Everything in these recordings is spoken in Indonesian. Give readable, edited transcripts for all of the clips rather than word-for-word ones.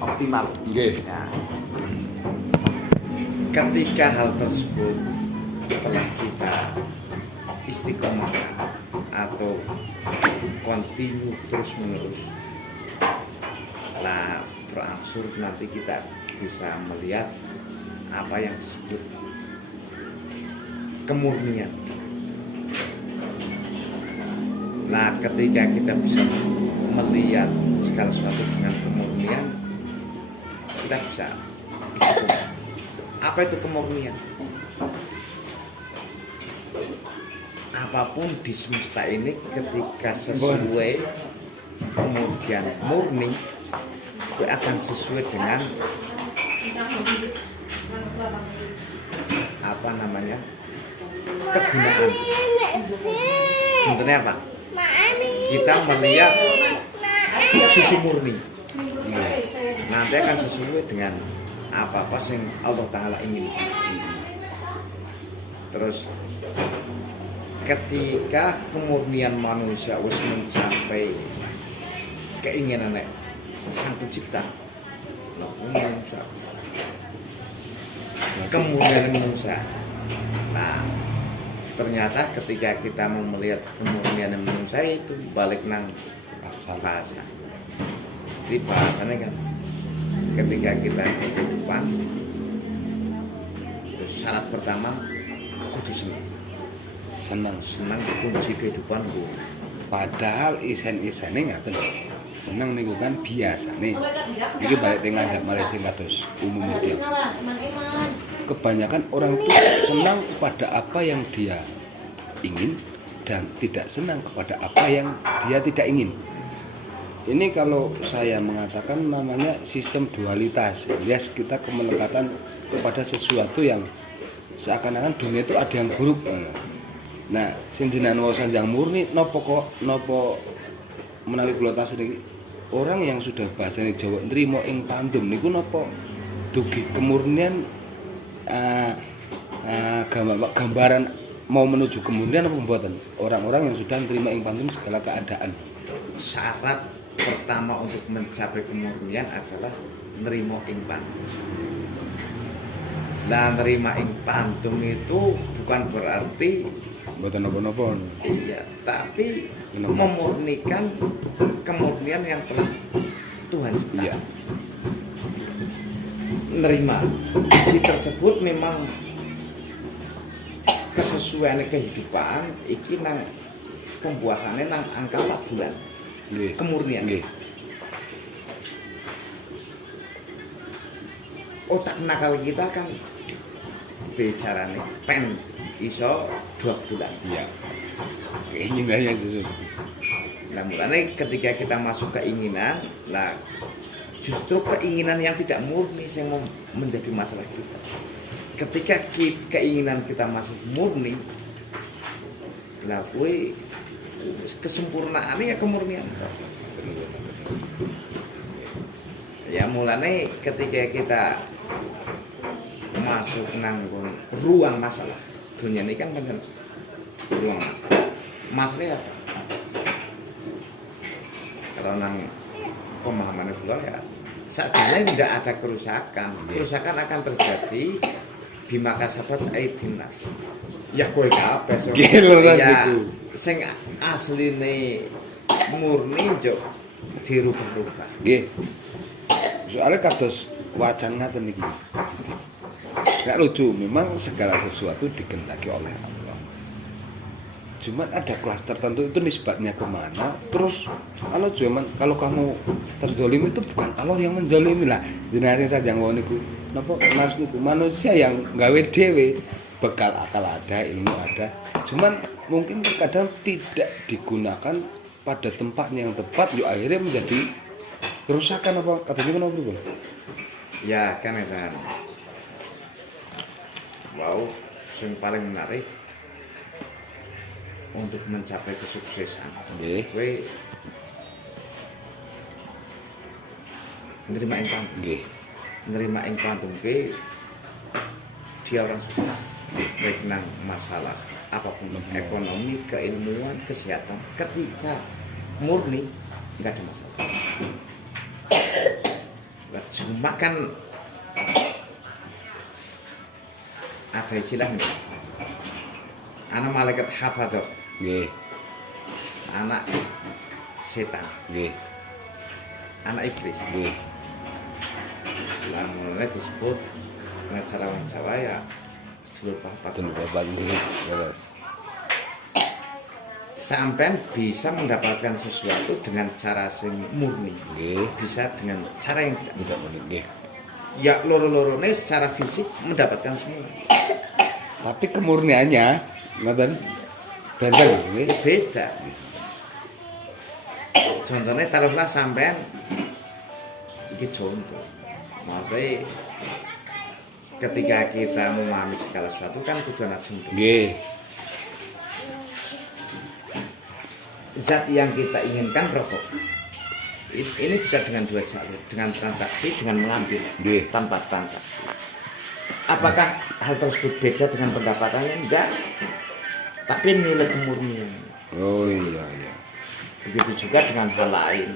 optimal. Nggih. Ya. Ketika hal tersebut telah kita istiqomah atau continue terus menerus, lah berangsur nanti kita bisa melihat apa yang disebut kemurnian. Nah, ketika kita bisa melihat segala sesuatu dengan kemurnian, kita bisa istiqomah. Apa itu kemurnian? Apapun di semesta ini ketika sesuai kemudian murni, itu akan sesuai dengan apa namanya, kegunaan. Contohnya apa? Kita melihat susu murni, nanti akan sesuai dengan apa-apa yang Allah Ta'ala ingin. Terus ketika kemurnian manusia harus mencapai keinginan Sang Pencipta, kemurnian manusia. Nah, ternyata ketika kita mau melihat kemurnian manusia itu balik nang bahasa. Jadi bahasanya kan ketika kita kehidupan, syarat pertama kudu senang kunci kehidupan. Padahal isen-isene ngaten. Seneng niku kan biasane. Iki balik tengah ndak Malaysia kados umum iki. Kebanyakan orang itu senang kepada apa yang dia ingin dan tidak senang kepada apa yang dia tidak ingin. Ini kalau saya mengatakan namanya sistem dualitas. Alias kita kemelekatan kepada sesuatu yang seakan-akan dunia itu ada yang buruk. Nah, sing jenengan sanjang murni napa menawi kula tafsir iki orang yang sudah bahasane Jawa nrimo ing pandum niku napa dugi kemurnian gambaran mau menuju kemurnian apa mboten? Orang-orang yang sudah menerima ing pandum segala keadaan. Syarat pertama untuk mencapai kemurnian adalah nerima ing pandum. Dan nerima ing pandum itu bukan berarti mboten napa-napa. Iya, tapi memurnikan kemurnian yang telah Tuhan cipta. Iya. Nerima biji tersebut memang kesesuaian kehidupan iki nang pembuahannya nang angka 4 bulan. Nggih. Kemurnian. Nggih. Otak nakal kita kan bicarane pen iso 2 bulan. Iya. Keinginannya justru. Nah, mulanya ketika kita masuk keinginan, lah justru keinginan yang tidak murni yang menjadi masalah kita. Ketika keinginan kita masih murni, lah kuwi kesempurnaannya ya kemurnian. Ya mulanya ketika kita masuk nang ruang masalah, dunia ini kan bener ruang masalah. Masalahnya apa? Kalau nang pemahaman itu ya sajane tidak ada kerusakan. Kerusakan akan terjadi bima kasabat aidinas. Ya kowe kabeh so. Ya sing asline murni njuk dirubah-rubah. Nggih. Soalnya kados wacan ngaten niki. Gak lucu, memang segala sesuatu dikehendaki oleh Allah. Cuman ada kelas tertentu itu nisbatnya kemana. Terus kalau kamu terzolimi itu bukan Allah yang menzolimi lah. Jenazah saja ngomong niku. Napa nas niku manusia yang gawe dhewe, bekal akal ada, ilmu ada. Cuman mungkin kadang tidak digunakan pada tempatnya yang tepat, yuk akhirnya menjadi kerusakan apa katanya kenapa bro? Ya kan kan. Wow, yang paling menarik untuk mencapai kesuksesan. Kowe nerima ing pandum. Nggih. Nerima ing pandum kowe dia orang sukses. Baik nang masalah apapun, ekonomi, keilmuan, kesehatan, ketika murni nggak ada masalah. cuma kan ada istilahnya anak malaikat hafadh, Nggih. anak setan, Nggih. anak iblis. Nggih. Lah mulane disebut nek cara wong Jawa ya sedulur papat. Betul Bapak nggih. Terus. Sampai bisa mendapatkan sesuatu dengan cara sing murni, Nggih. bisa dengan cara yang tidak. Tidak boleh. Nggih. Ya loro-lorone secara fisik mendapatkan semua. Tapi kemurniannya ngoten benten nggih. Beda. Contohnya taruhlah sampean iki contoh. Maksudnya ketika kita memahami segala sesuatu kan kudu ana contoh. Nggih. Zat yang kita inginkan rokok. Ini bisa dengan dua jalur, dengan transaksi, dengan mengambil Nggih. tanpa transaksi. Apakah hal tersebut beda dengan pendapatannya? Enggak. Tapi nilai kemurnian. Oh iya iya. Begitu juga dengan hal lain.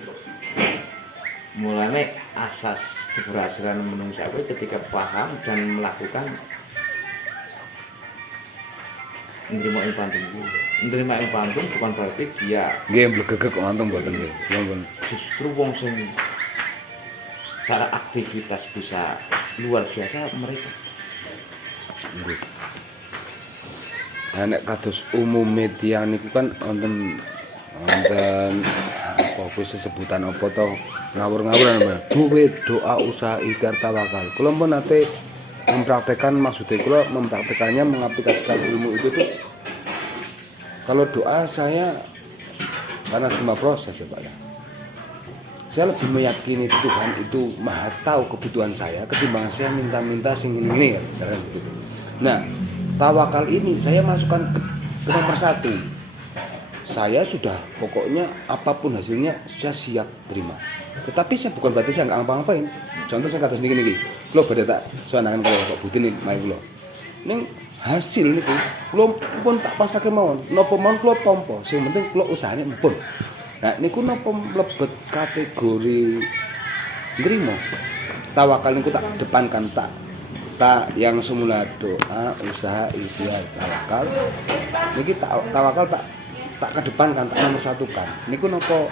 Mulanya asas keberhasilan manusia itu ketika paham dan melakukan menerima ilmu pantun. Menerima ilmu pantun bukan berarti dia Nggih mblegegek wonten mboten nggih. Monggo. justru wong sing cara aktivitas bisa luar biasa mereka. Nggih. Nah, nek kados umum media niku kan wonten apa wis sebutan apa to ngawur-ngawuran duit, doa, usaha, ikhtiar, tawakal. Kula pun nate mempraktekkan maksudnya kula mempraktekannya mengaplikasikan ilmu itu tuh kalau doa saya karena semua proses ya Pak ya. Saya lebih meyakini Tuhan itu maha tahu kebutuhan saya ketimbang saya minta-minta sing ini kan gitu. Nah, tawakal ini saya masukkan ke nomor 1. Saya sudah pokoknya apapun hasilnya saya siap terima. Tetapi saya bukan berarti saya nggak ngapa-ngapain. Contoh saya kata niki. Kulo badhe tak suwanaken karo Pak Budin mae kulo. Ning hasil niku kulo pun tak pasake mawon. Napa mawon kulo tampa. Sing penting kulo usahane mumpun. Nah niku napa mlebet kategori nrimo. Tawakal niku tak depankan tak yang semula doa, usaha, ikhtiar, tawakal. Niki tawakal tak kedepankan, tak nomor 1 kan. Niku napa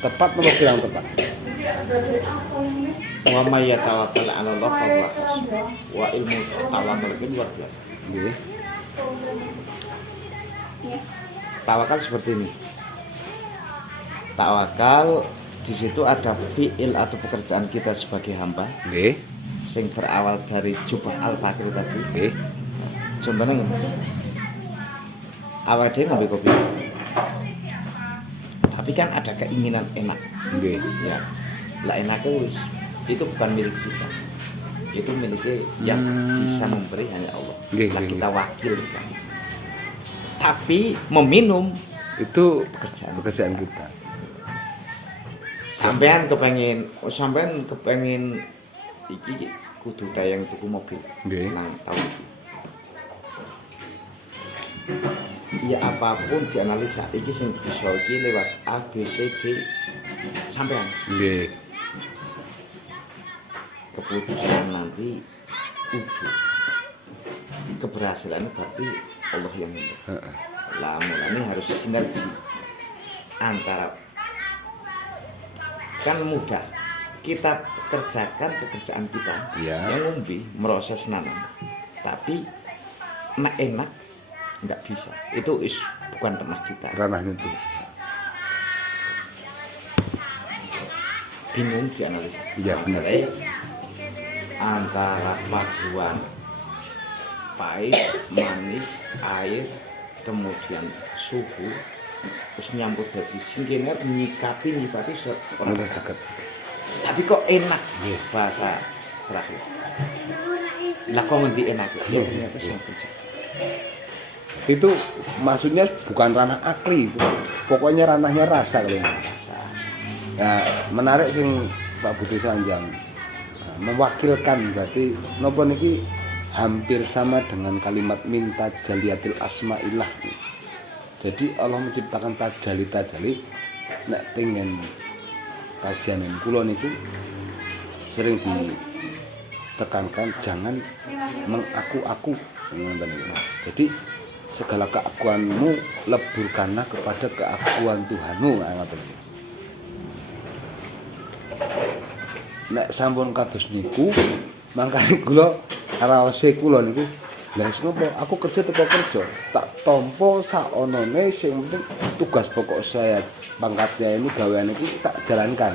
tepat napa kurang tepat? Wa may yatawakkal 'ala Allah fa huwa hasbuh. Wa ilmu tawakal itu luar biasa. Nggih. Tawakal seperti ini. Tawakal di situ ada fiil atau pekerjaan kita sebagai hamba Nggih. sing berawal dari jubah al-fakir tadi. Nggih. Contohnya ngene. Awake dhewe ngombe kopi. Tapi kan ada keinginan enak. Nggih. Ya. Lah enaknya itu bukan milik kita. Itu miliknya yang bisa memberi hanya Allah. Nggih, Lah nggih, kita wakilkan. Tapi meminum Itu pekerjaan kita. sampean kepengen iki kudu dayang tuku mobil. Nggih. Nang tahun iki. Ya apapun dianalisa iki sing bisa iki lewat A B C D sampean Nggih. keputusan nanti ujung keberhasilan berarti Allah yang memberi. Heeh. Lah mulanya harus sinergi antara kan mudah kita kerjakan pekerjaan kita Iya. yang ngombe meroses nanam tapi enak nggak bisa itu bukan ranah kita Ranahnya itu. bingung dianalisa. Iya, benar. Makanya antara paduan pahit, manis, air, kemudian suhu, terus nyampur dari singkiner nyipati Ora orang. saged. Tapi kok enak Iya. bahasa terakhir. Lah kok ngendi enak? Ya ternyata sangat bisa. Itu maksudnya bukan ranah akli, pokoknya ranahnya rasa kalau ini. Nah, menarik sing Pak Budi Sanjang mewakilkan berarti nopo niki hampir sama dengan kalimat minta jaliatil asmaillah. Jadi Allah menciptakan tajali nek pengen kajian kula niku sering ditekankan jangan mengaku-aku. Jadi segala keakuanmu leburkanlah kepada keakuan Tuhanmu. Nek sampun kados niku, mangkane kula raose kula niku, lha ngopo aku kerja teko kerja, tak tampa saonone sing penting tugas pokok saya pangkatnya ini gawean iki tak jalankan.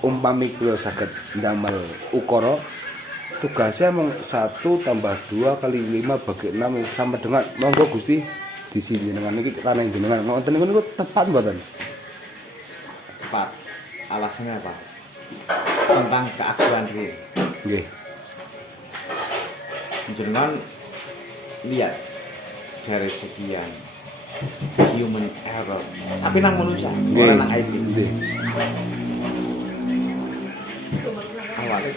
Umpami kula saged ndamel ukara tugasnya mung 1 tambah 2 kali 5 bagi 6 sama dengan monggo Gusti di sini dengan iki ranah jenengan ngoten niku tepat mboten? Tepat. Alasannya apa? Tentang keakuan diri. Nggih. Jenengan lihat dari sekian human error. Tapi nang manusia, ora nang IT. Awalnya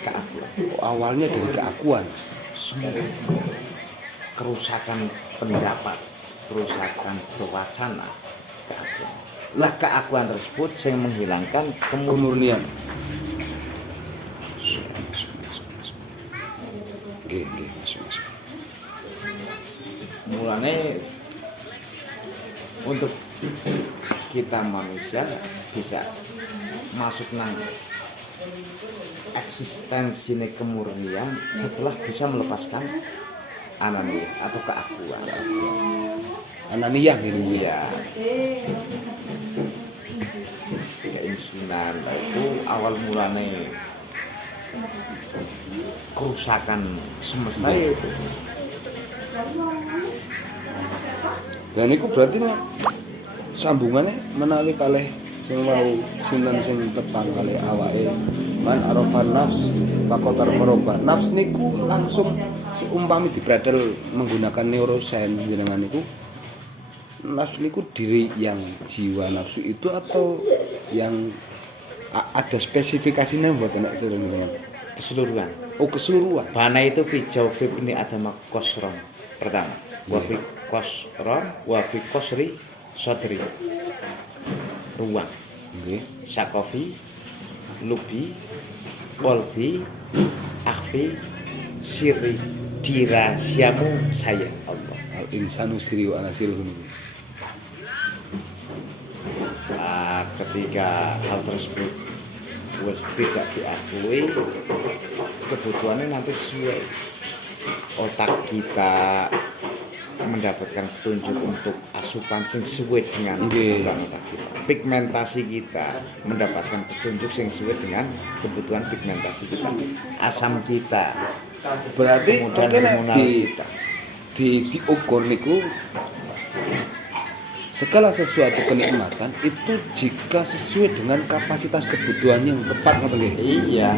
keakuan. Awalnya dari keakuan. Semua kerusakan pendapat, kerusakan berwacana, keakuan. Lah keakuan tersebut yang menghilangkan Kemurnian. Nggih, masuk. Mulane untuk kita manusia bisa masuk nang eksistensi kemurnian setelah bisa melepaskan anania atau keakuan. Ananiyah gitu Ya. Keinsunan itu awal mulane kerusakan semesta itu. Dan itu berarti sambungannya menawi kalih sing wau sinten sing tepang kalih awake man arafan nafs fakotar meroba nafs niku langsung umpami dibradel menggunakan neurosen jenengan niku nafsu niku diri yang jiwa nafsu itu atau yang ada spesifikasinya buat anak jenengan Keseluruhan. oh keseluruhan Bana itu fi jawfi ibni adama kosron. Pertama, wa fi kosron wa fi kosri sodri. Ruang. nggih Sakofi, lubi, kolbi, akhfi, siri, dirahasiamu saya Allah. al insanu siri wa anasiruhu niku Ketika hal tersebut tidak diakui, kebutuhannya nanti sesuai. Otak kita mendapatkan petunjuk untuk asupan yang sesuai dengan kebutuhan otak kita. Pigmentasi kita mendapatkan petunjuk yang sesuai dengan kebutuhan pigmentasi kita. Asam kita, berarti kemudian mungkin hormonal kita. diukur niku segala sesuatu kenikmatan itu jika sesuai dengan kapasitas kebutuhan yang tepat ngoten nggih. Iya.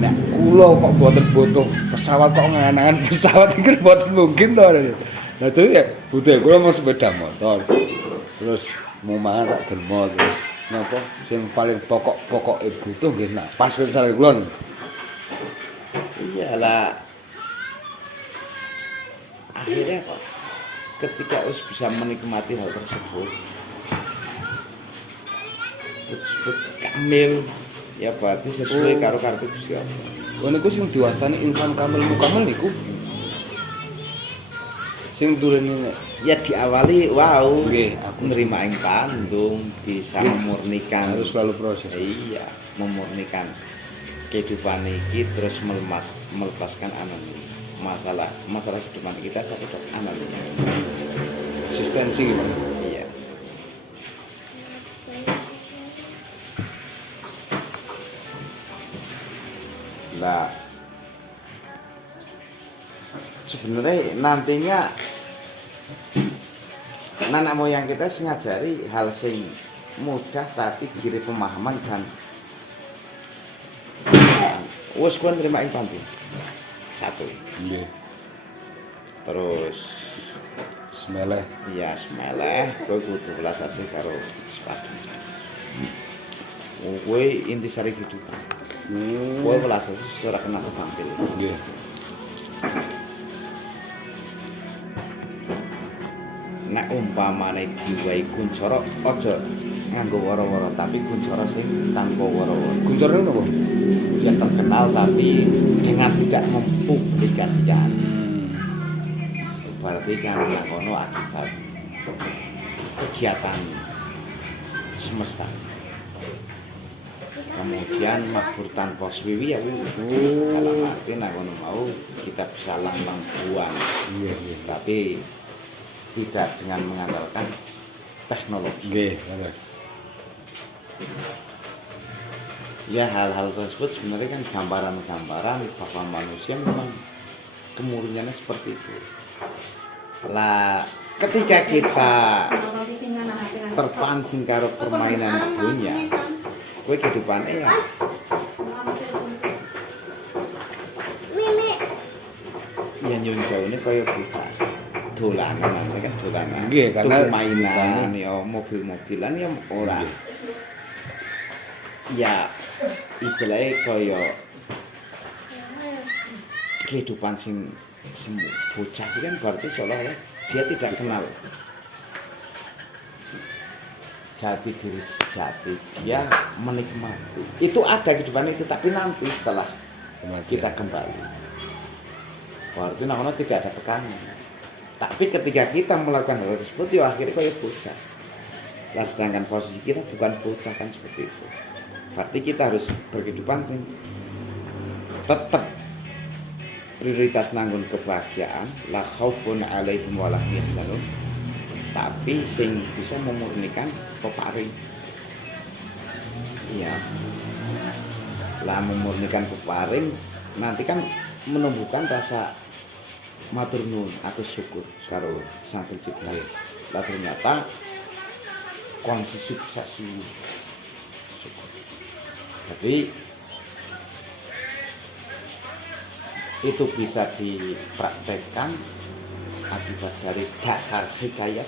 Nek kula kok boten butuh pesawat kok nganangan pesawat iki boten mungkin to. Lah itu ya butuh kula mau sepeda motor. Terus mau mangan tak dermo terus napa sing paling pokok-pokoke butuh nggih napas sare kula. Iyalah. Akhirnya kok ketika us bisa menikmati hal tersebut disebut kamil ya berarti sesuai karo kartu Gusti Allah. Lha niku sing diwastani insan kamil mukamil niku sing durene Ya diawali wow nggih aku menerima ing kandung bisa memurnikan harus selalu proses. Iya, memurnikan kehidupan ini terus melepaskan anani. Masalah kehidupan kita satu anani. Eksistensi gimana? Iya. Nah, sebenarnya nantinya nenek moyang kita ngajari hal sing mudah tapi kiri pemahaman dan wis kuwi nerima ing panti. Satu. Nggih. Terus Semeleh. ya semeleh kowe kudu welas asih karo sepatu. Kowe intisari kehidupan. Kowe welas asih secara kena tampil. Nggih. Nek umpamane diwai kuncoro aja nganggo woro-woro tapi kuncoro sing tanpa woro-woro. Guncornya apa? Ya terkenal tapi dengan tidak mempublikasikan. Berarti kan kono akibat kegiatan semesta. Kemudian makbur tanpa swiwi ya kalau arti kono mau kita bisa lang-lang buang. Iya. Tapi tidak dengan mengandalkan teknologi. Nggih, terus. Ya hal-hal tersebut sebenarnya kan gambaran-gambaran bahwa manusia memang kemurniannya seperti itu. Lah ketika kita terpancing karo permainan dunia, kowe kehidupannya ya ya nyun sewu ini kaya bocah dolanan kan dolanan. Nggih, karena tuku mainan ya mobil-mobilan ya ora. Ya istilahnya kaya kehidupan sing semu bocah itu kan berarti seolah-olah dia tidak kenal jati diri sejati, dia menikmati itu ada kehidupan itu, tapi nanti setelah kita kembali berarti namanya tidak ada tekanan. Tapi ketika kita melakukan hal tersebut ya akhirnya kayak bocah lah, sedangkan posisi kita bukan bocah kan seperti itu. Berarti kita harus berkehidupan sing tetap prioritas nanggung kebahagiaan, la khaufun 'alaihim wa lahum yahzanun, tapi sing bisa memurnikan peparing. Iya. Lah memurnikan peparing nanti kan menumbuhkan rasa matur nuwun atau syukur karo Sang Pencipta. Lah ternyata konsistensi syukur. Tapi itu bisa dipraktekkan akibat dari dasar hikayat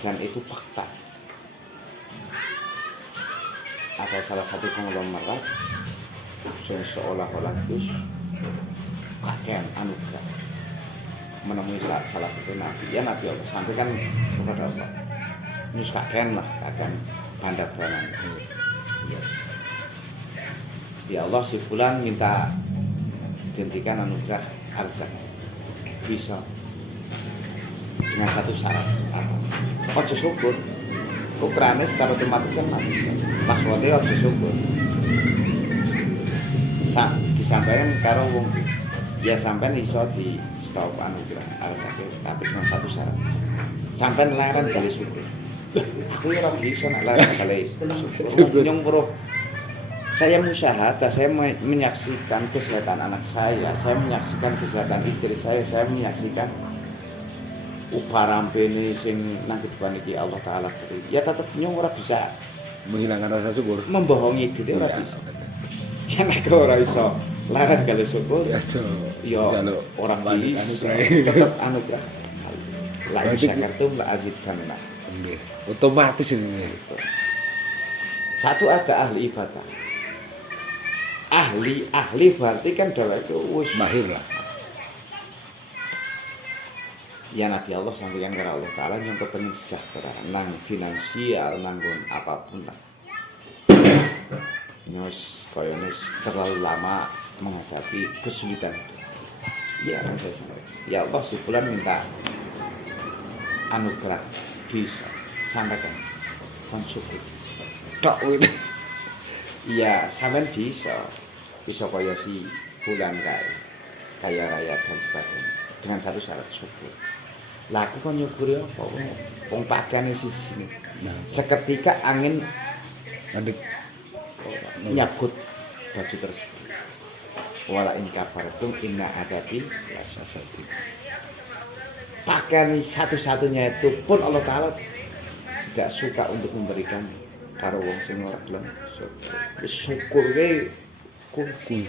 dan itu fakta. Ada salah satu konglomerat yang seolah-olah terus kakean anugerah menemui salah satu nabi. Ya nabi Allah sampai kan kepada Allah nyus kakean lah, kakean bandar banan. Ya Allah si fulan minta dihentikan anugerah arzak, bisa dengan satu syarat apa? Ojo syukur, ukurannya secara otomatis kan mati. Passwordnya ojo syukur. Disampaikan karo wong ya sampean iso di stop anugerah arzak, tapi dengan satu syarat. Sampean laran kali syukur. Aku ora bisa nak laran kali syukur. Nyong bro. Saya musyahadah, saya menyaksikan kesehatan anak saya menyaksikan kesehatan istri saya menyaksikan upah rampene sing nang kedepan iki Allah Ta'ala beri. Ya tetap nyong ora bisa menghilangkan rasa syukur, membohongi diri ora bisa. Ya nek ora iso laran kali syukur. Ya orang bali tetap anugerah. La syakartum la azidkanna. Nggih, otomatis ini. Satu ada ahli ibadah. Ahli berarti kan dheweke wis mahir lah. Ya Nabi Allah sampaikan kepada Allah Ta'ala yang kepengen sejahtera nang finansial nanggon apapun lah. Nyos koyonis terlalu lama menghadapi kesulitan itu. Ya kan saya sampaikan. Ya Allah si bulan minta anugerah bisa sampaikan konsyukur. Tok ini. Iya, sampean bisa kaya si bulan kaya raya dan sebagainya dengan satu syarat syukur. Lah aku kok nyukuri apa? Wong pakaiane sisi-sini. Nah, seketika angin ngadeg nyabut baju tersebut. Wala in kafartum inna adabi lasyadid. Pakaian satu-satunya itu pun Allah Ta'ala tidak suka untuk memberikan karo wong sing ora gelem syukur ge kunci.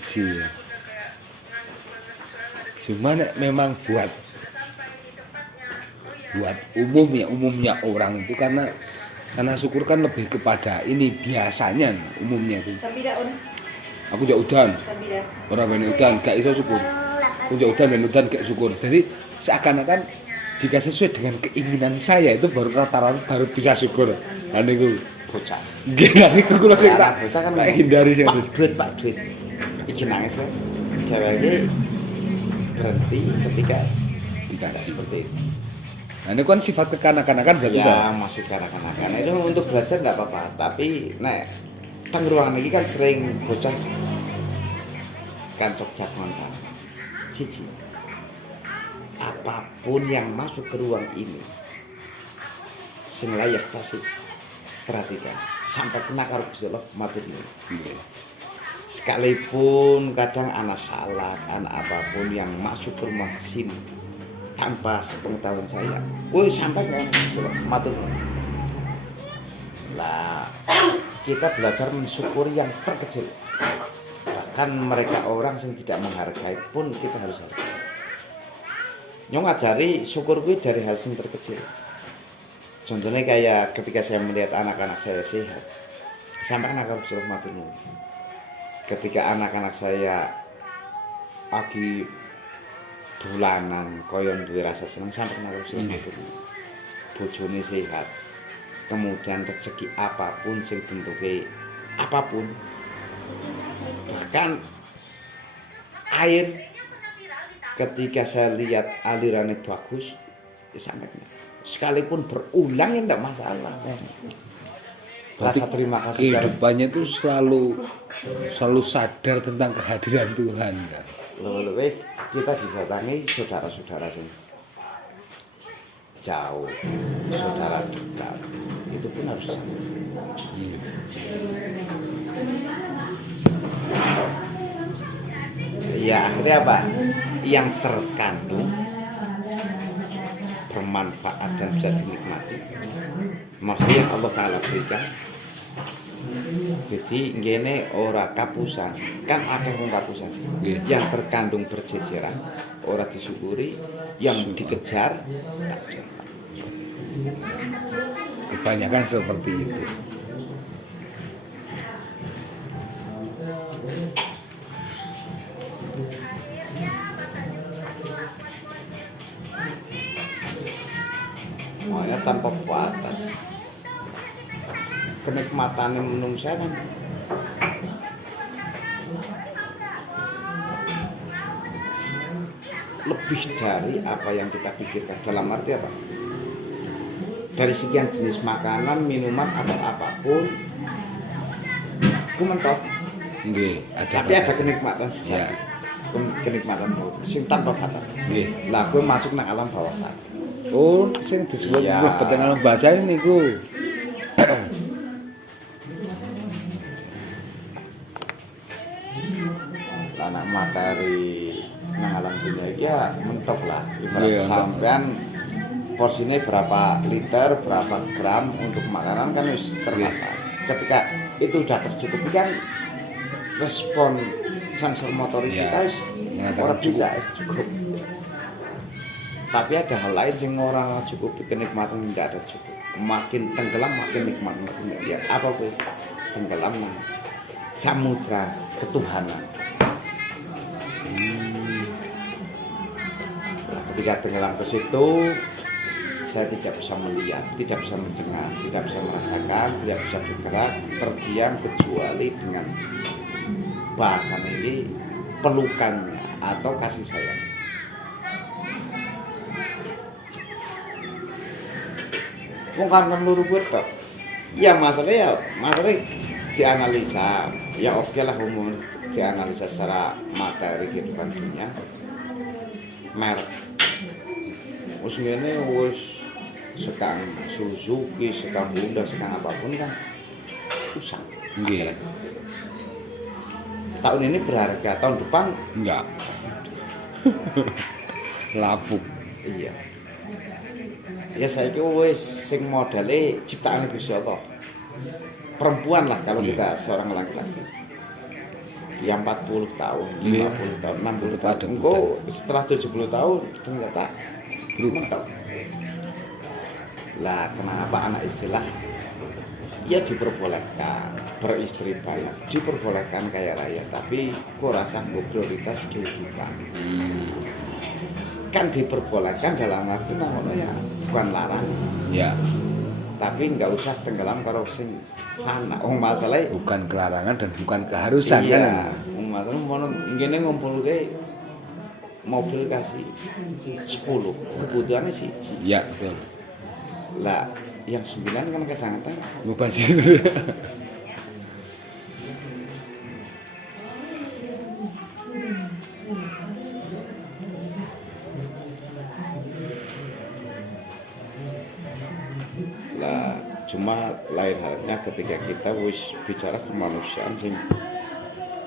Cuma memang buat umumnya orang itu karena syukur kan lebih kepada ini biasanya umumnya itu. Aku jak udan. Ora ben udan gak iso syukur. Aku jak udan ben udan gak syukur. Jadi seakan-akan jika sesuai dengan keinginan saya itu baru rata-rata baru bisa syukur. Nah niku bocah. nggih nah niku kula sing Ya, tak bocah kan tak hindari sih. Pak duit. Iki nangis kan. Ceweknya berhenti ketika Dikasih. seperti itu. Nah ini kan sifat kekanak-kanakan berarti Ya Pak? masih kanak-kanak. Itu untuk belajar nggak apa-apa. Tapi nek tang ruangan ini kan sering bocah kancok jagongan. Siji. Apapun yang masuk ke ruang ini sing layak kasih perhatikan sampai kena karo Gusti Allah matur nuwun. Iya. Sekalipun kadang anak salah, anak apapun yang masuk ke rumah sini tanpa sepengetahuan saya, sampai ke Gusti Allah matur nuwun. Lah kita belajar mensyukuri yang terkecil. Bahkan mereka orang yang tidak menghargai pun kita harus hargai. Nyong ngajari syukur gue dari hal yang terkecil. Contohnya kayak ketika saya melihat anak-anak saya sehat, sampai anak suruh matur nuwun. Ketika anak-anak saya lagi dolanan, koyon duwe rasa seneng, sampai anak suruh matur nuwun. Bojone sehat, kemudian rezeki apapun, sing bentuknya apapun, bahkan air. Ketika saya lihat alirannya bagus, ya sampai sekalipun berulang ya tidak masalah. Rasa terima kasih. Kehidupannya itu selalu sadar tentang kehadiran Tuhan. Kan? Lebih kita didatangi saudara-saudara sing jauh, saudara dekat, itu pun harus sama. Ya akhirnya apa? Yang terkandung bermanfaat dan bisa dinikmati. Maksudnya yang Allah Ta'ala berikan. Jadi ngene ora kapusan, kan akeh wong kapusan. Yang terkandung berjejeran, ora disyukuri, yang dikejar tak dapat. Kebanyakan seperti itu. Makanya tanpa batas kenikmatan yang menungsa kan lebih dari apa yang kita pikirkan. Dalam arti apa? Dari sekian jenis makanan, minuman atau apapun, ku mentok. Tapi ada kenikmatan sejati. Kenikmatan sing tanpa batas. Lah gue masuk nang alam bawah sadar. Oh, sing disebut mlebet nang alam baca niku. Anak materi nang alam dunia ya mentok lah. Ibarat sampean porsinya berapa liter, berapa gram untuk makanan kan harus terbatas. Ketika itu sudah tercukupi kan respon sensor motorik kita orang bisa cukup. Tapi ada hal lain yang orang cukup, kenikmatan tidak ada cukup. Makin tenggelam makin nikmat, makin ya apa pun tenggelam nang samudra ketuhanan. Nah, ketika tenggelam ke situ, saya tidak bisa melihat, tidak bisa mendengar, tidak bisa merasakan, tidak bisa bergerak, terdiam kecuali dengan bahasa ini pelukannya atau kasih sayang. Wong kangen luru tok. Ya masalah dianalisa. Ya oke lah umum dianalisa secara materi kehidupan dunia. Merek. Wis ngene wis sekang Suzuki, sekang Honda, sekang apapun kan usang. Nggih. Tahun ini berharga, tahun depan enggak. Lapuk. Iya. Ya saya wis sing modele ciptaan Gusti Allah. Perempuan lah kalau kita seorang laki-laki. Ya 40 tahun, 50 tahun, 60 tahun. Engko setelah 70 tahun ternyata mentok. Lah kenapa anak istilah? Ya diperbolehkan beristri banyak, diperbolehkan kaya raya, tapi kok rasa prioritas kehidupan. kan diperbolehkan dalam arti namanya ya bukan larang. Ya, Tapi nggak usah tenggelam karo sing fana. Masalah bukan kelarangan dan bukan keharusan iya, kan. masalah mau ngene ngumpulke mobil kasih 10, kebutuhannya siji. Ya, betul. Lah yang 9 kan kadang-kadang Mubazir. lah cuma lain halnya ketika kita wis bicara kemanusiaan sing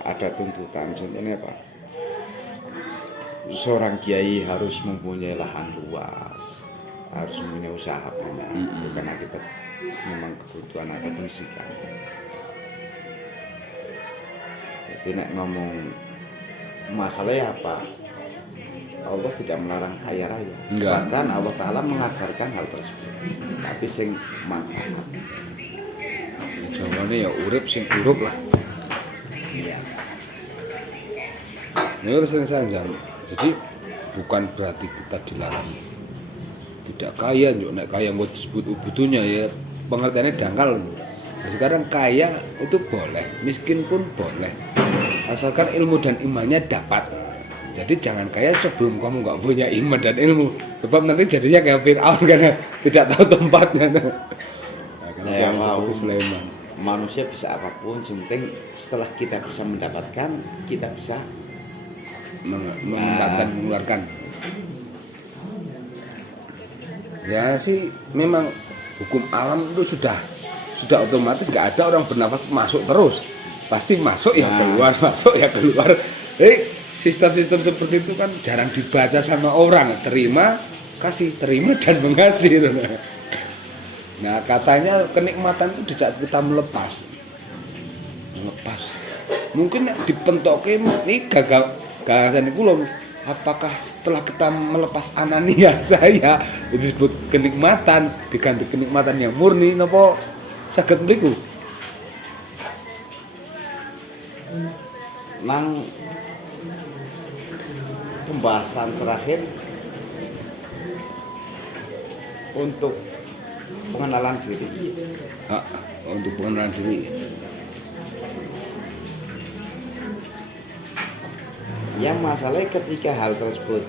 ada tuntutan. Contohnya apa? Seorang kiai harus mempunyai lahan luas, harus mempunyai usaha banyak, bukan akibat memang kebutuhan atau pendidikan. Jadi nek ngomong masalahnya apa? Allah tidak melarang kaya raya. Enggak. Bahkan Allah Ta'ala mengajarkan hal tersebut. Tapi sing manfaat. Jawabannya ya urip sing urup lah. Iya. Ini harus sanjang. Jadi bukan berarti kita dilarang tidak kaya, nek kaya mau disebut butuhnya ya pengertiannya dangkal. Nah, sekarang kaya itu boleh, miskin pun boleh, asalkan ilmu dan imannya dapat. Jadi jangan kaya sebelum kamu nggak punya iman dan ilmu, sebab nanti jadinya kayak Fir'aun karena tidak tahu tempatnya. Nah, kalau Ya, yang mau. seperti Sulaiman. Manusia bisa apapun, yang penting setelah kita bisa mendapatkan, kita bisa Mengembangkan, mengeluarkan. Ya sih, memang hukum alam itu sudah otomatis nggak ada orang bernafas masuk terus, pasti masuk ya keluar, masuk ya keluar. Sistem-sistem seperti itu kan jarang dibaca sama orang. Terima, kasih, terima dan mengasihi. Nah katanya kenikmatan itu di saat kita melepas, mungkin dipentoke ini gagasan itu loh. Apakah setelah kita melepas anania saya itu disebut kenikmatan diganti kenikmatan yang murni napa saged mriku? nang pembahasan terakhir untuk pengenalan diri. Untuk pengenalan diri. Yang masalahnya ketika hal tersebut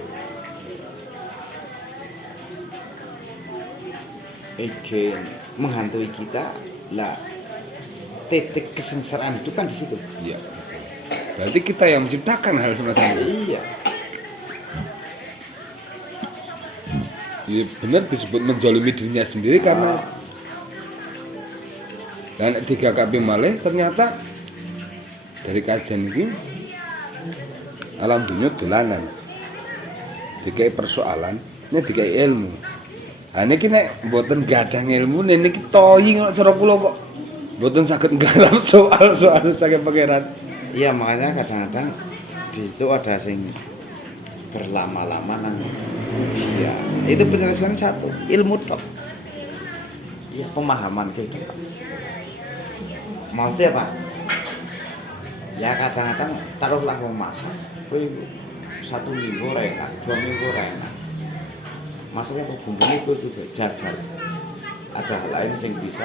ingin menghantui kita, lah titik kesengsaraan itu kan di situ. Iya. Berarti kita yang menciptakan hal semacam itu. Iya. Ya, benar disebut menzalimi dirinya sendiri karena dan 3 kali malih ternyata dari kajian ini alam dunia dolanan dikai persoalan ini dikai ilmu. Nah ini nek mboten gadang ilmu niki toyi kok cara kula kok mboten saged nggarap soal-soal saking pangeran. Iya, makanya kadang-kadang di situ ada sing berlama-lama nang ujian. Itu penjelasan satu, ilmu tok. Iya, pemahaman kehidupan. Maksudnya apa? Ya kadang-kadang taruhlah memasak, kowe 1 minggu ora enak, 2 minggu ora enak. Masalahnya apa bumbunya kowe juga jajar. Ada hal lain yang bisa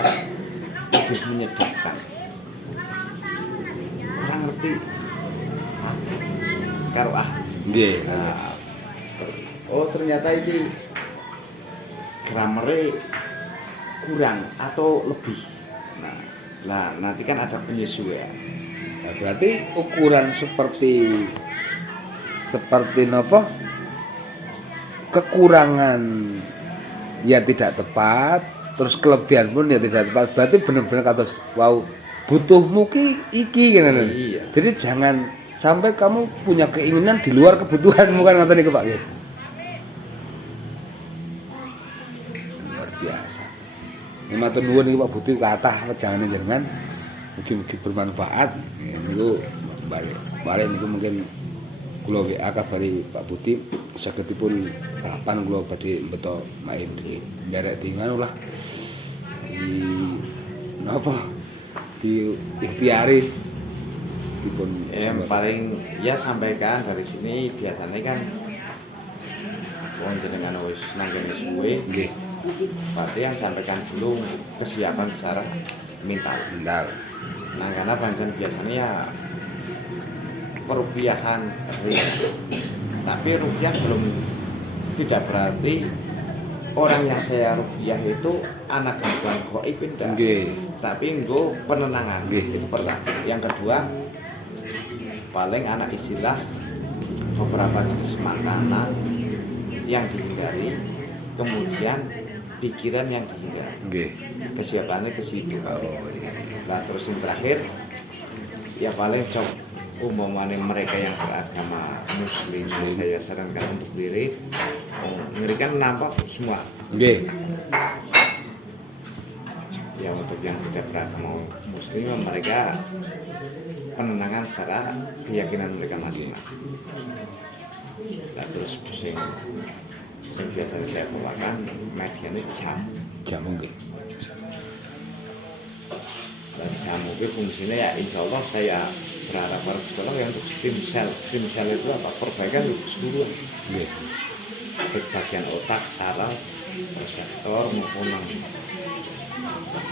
lebih menyedapkan. Orang ngerti karo Nggih. oh ternyata ini grammarnya kurang atau lebih. Nah, nanti kan ada penyesuaian. Nah, berarti ukuran seperti nopo kekurangan ya tidak tepat, terus kelebihan pun ya tidak tepat. Berarti benar-benar kata wow butuhmu iki ngene. Iya. Jadi jangan sampai kamu punya keinginan di luar kebutuhanmu kan ngoten niku Pak nggih. Luar biasa. Ini matur nuwun niku Pak Buti kathah wejangane jenengan. Mugi-mugi bermanfaat. Niku balik niku mungkin kula WA kabari Pak Buti sagedipun kapan kula badhe beto main iki. Nderek dingan lah. Napa? Di ikhtiari Yang paling ya sampaikan dari sini biasanya kan wong jenengan wis nanggene suwe Nggih. berarti yang sampaikan dulu kesiapan secara mental. Nah karena pancen biasanya ya perupiahan real. Tapi rupiah belum, tidak berarti orang yang saya rupiah itu anak bukan goib tidak. Tapi engko penenangan. Itu pertama. Yang kedua, paling anak istilah beberapa jenis makanan yang dihindari, kemudian pikiran yang dihindari. Kesiapannya ke situ. Nah terus yang terakhir, ya paling umpamanya mereka yang beragama muslim, saya sarankan untuk wirid, ngerikan nampak semua. Ya untuk yang tidak beragama muslim, mereka penenangan secara keyakinan mereka masing-masing. Nah terus yang biasanya saya bawakan medianya jamu. Dan jamu itu fungsinya ya insya Allah saya berharap kalau yang untuk stem cell itu apa, perbaikan keseluruhan baik bagian otak, saraf, reseptor maupun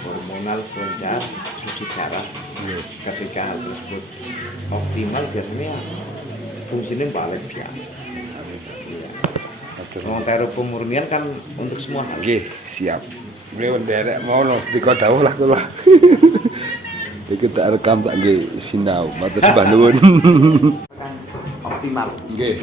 hormonal, kelenjar, cuci darah. Ketika hal tersebut optimal biasanya fungsinya paling biasa. Mengenai pemurnian kan untuk semua hal. Siap. Beliau nderek mau sedika dawuh lah kula. Iki tak rekam tak nggih sinau, matur sembah nuwun. Optimal. Nggih.